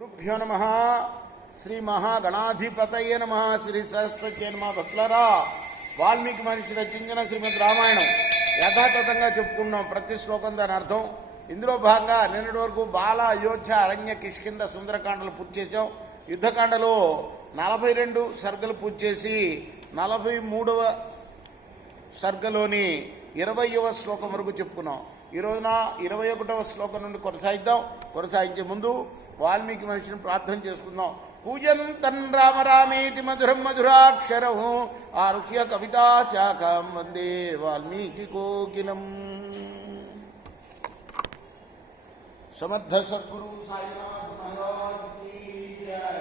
గురుభ్యో నమ. శ్రీ మహాగణాధిపతయే నమ. శ్రీ సరస్వతి నమ. భక్తులారా, వాల్మీకి మహర్షి రచించిన శ్రీమద్ రామాయణం యథాతథంగా చెప్పుకున్నాం. ప్రతి శ్లోకం దాని అర్థం. ఇందులో భాగంగా నిన్నటి వరకు బాల, అయోధ్య, అరణ్య, కిష్కింద, సుందరకాండలు పూర్తి చేసాం. యుద్ధకాండలో 42 సర్గలు పూర్తి చేసి 43వ సర్గలోని 20వ శ్లోకం వరకు చెప్పుకున్నాం. ఈ రోజున 21వ శ్లోకం నుండి కొనసాగిద్దాం. కొనసాగించే ముందు వాల్మీకి మహర్షిని ప్రార్థన చేసుకుందాం. పూజంతం రామ రామేతి మధురం మధురాక్షరం ఆరుహ్య కవితా శాఖం వందే వాల్మీకి కోకిలం. సమర్థ సద్గురు సాయినాథ్ మహారాజ్ కీ జై.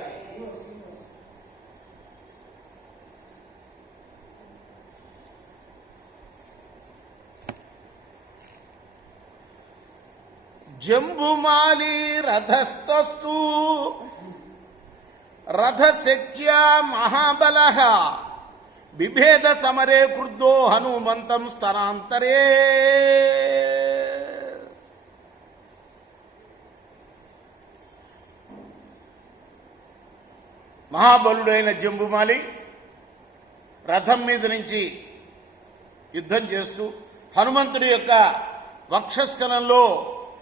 జంబుమాలి రథస్థస్తు రథశక్త్యా మహాబలః బిభేద సమరే క్రుద్ధో హనుమంతం స్తనాంతరే. మహాబలుడైన జంబుమాలి రథం మీద నుంచి యుద్ధం చేస్తూ హనుమంతుడి యొక్క వక్షస్థలంలో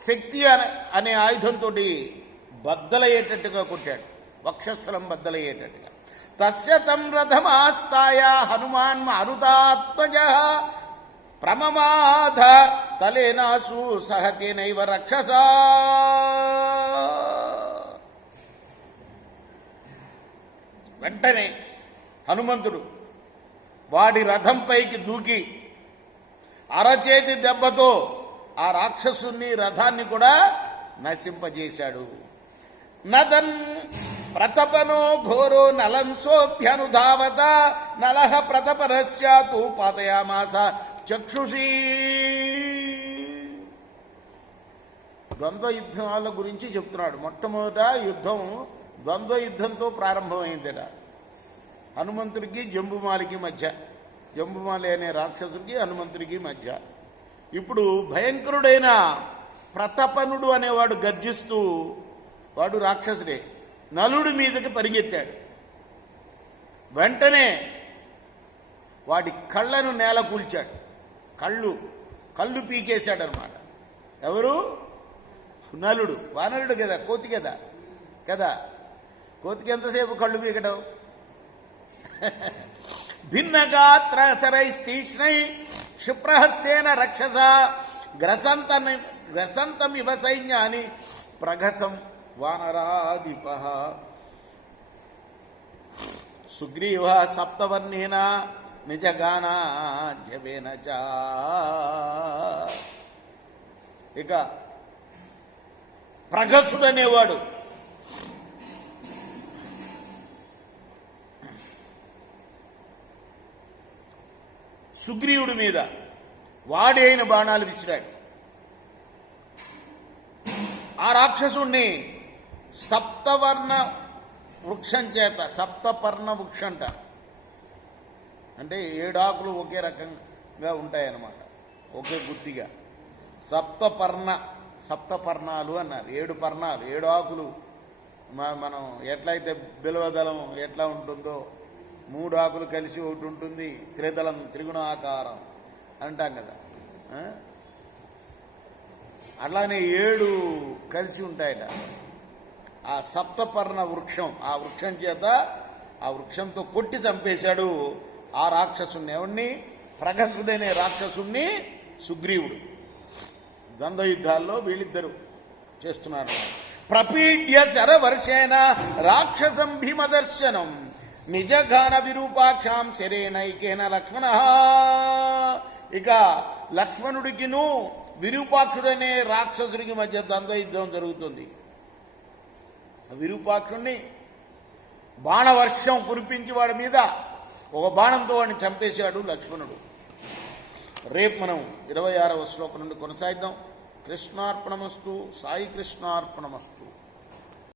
శక్తి అనే ఆయుధంతో బద్దలయ్యేటట్టుగా కొట్టాడు. వక్షస్థలం బద్దలయ్యేటట్టుగా. తస్య తం రథమాస్తాయ హనుమాన్ మారుతాత్మజ ప్రమమాధ తలేనాసు సహతేనైవ రక్షసా. వెంటనే హనుమంతుడు వాడి రథంపైకి దూకి అరచేతి దెబ్బతో ఆ రాక్షసుని రథాన్ని కూడా నశింపజేశాడు. నదన్ ప్రతపనో ఘోరో నలంసోభ్యనుధావత నలహ ప్రతపనస్యాతు పాతయామాస చక్షుషీ. ద్వంద్వ యుద్ధాల గురించి చెప్తున్నాడు. మొట్టమొదట యుద్ధం ద్వంద్వ యుద్ధంతో ప్రారంభమైందట. హనుమంతుడికి జంబుమాలికి మధ్య, జంబుమాలి అనే రాక్షసుడికి హనుమంతుడికి మధ్య. ఇప్పుడు భయంకరుడైన ప్రతపనుడు అనేవాడు గర్జిస్తూ, వాడు రాక్షసుడే, నలుడి మీదకి పరిగెత్తాడు. వెంటనే వాడి కళ్ళను నేల కూల్చాడు. కళ్ళు పీకేశాడనమాట. ఎవరు? నలుడు. వానరుడు కదా, కోతి కదా. కోతికి ఎంతసేపు కళ్ళు పీకడం? భిన్నగాత్ర సరైస్తీక్ష్ణై క్షిప్రహస్తేన రక్షస గ్రసంతమివ సైన్యాని ప్రఘసం వానరాధిప. సుగ్రీవ సప్తవర్ణేన నిజగానాధ్యవేన చ. ఇక ప్రఘసుడనేవాడు సుగ్రీవుడి మీద వాడి అయిన బాణాలు విసిరాడు. ఆ రాక్షసుణ్ణి సప్తవర్ణ వృక్షం చేత, సప్తపర్ణ వృక్షంట అంటే 7 ఆకులు ఒకే రకంగా ఉంటాయన్నమాట, ఒకే గుత్తిగా. సప్తపర్ణాలు అన్నారు. 7 పర్ణాలు, 7 ఆకులు. మనం ఎట్లయితే బిల్వదళం ఎట్లా ఉంటుందో 3 ఆకులు కలిసి ఒకటి ఉంటుంది, త్రిదళం, త్రిగుణాకారం అంటాం కదా. అట్లానే 7 కలిసి ఉంటాయట. ఆ సప్తపర్ణ వృక్షం, ఆ వృక్షం చేత, ఆ వృక్షంతో కొట్టి చంపేశాడు ఆ రాక్షసుని. ఎవరిని? ప్రఘసుడనే రాక్షసుణ్ణి సుగ్రీవుడు. ద్వంద్వ యుద్ధాల్లో వీళ్ళిద్దరూ చేస్తున్నారు. ప్రపీడ్య శరవర్షేణ రాక్షసం భీమదర్శనం నిజగాన విరూపాక్షాం శరేణైకేన లక్ష్మణ. ఇక లక్ష్మణుడికిను విరూపాక్షుడనే రాక్షసుడికి మధ్య ద్వంద్వ యుద్ధం జరుగుతుంది. విరూపాక్షుణ్ణి బాణవర్షం కురిపించి వాడి మీద ఒక బాణంతో వాడిని చంపేశాడు లక్ష్మణుడు. రేపు మనం 26వ శ్లోకం నుండి కొనసాగిద్దాం. కృష్ణార్పణమస్తు. సాయి కృష్ణార్పణమస్తు.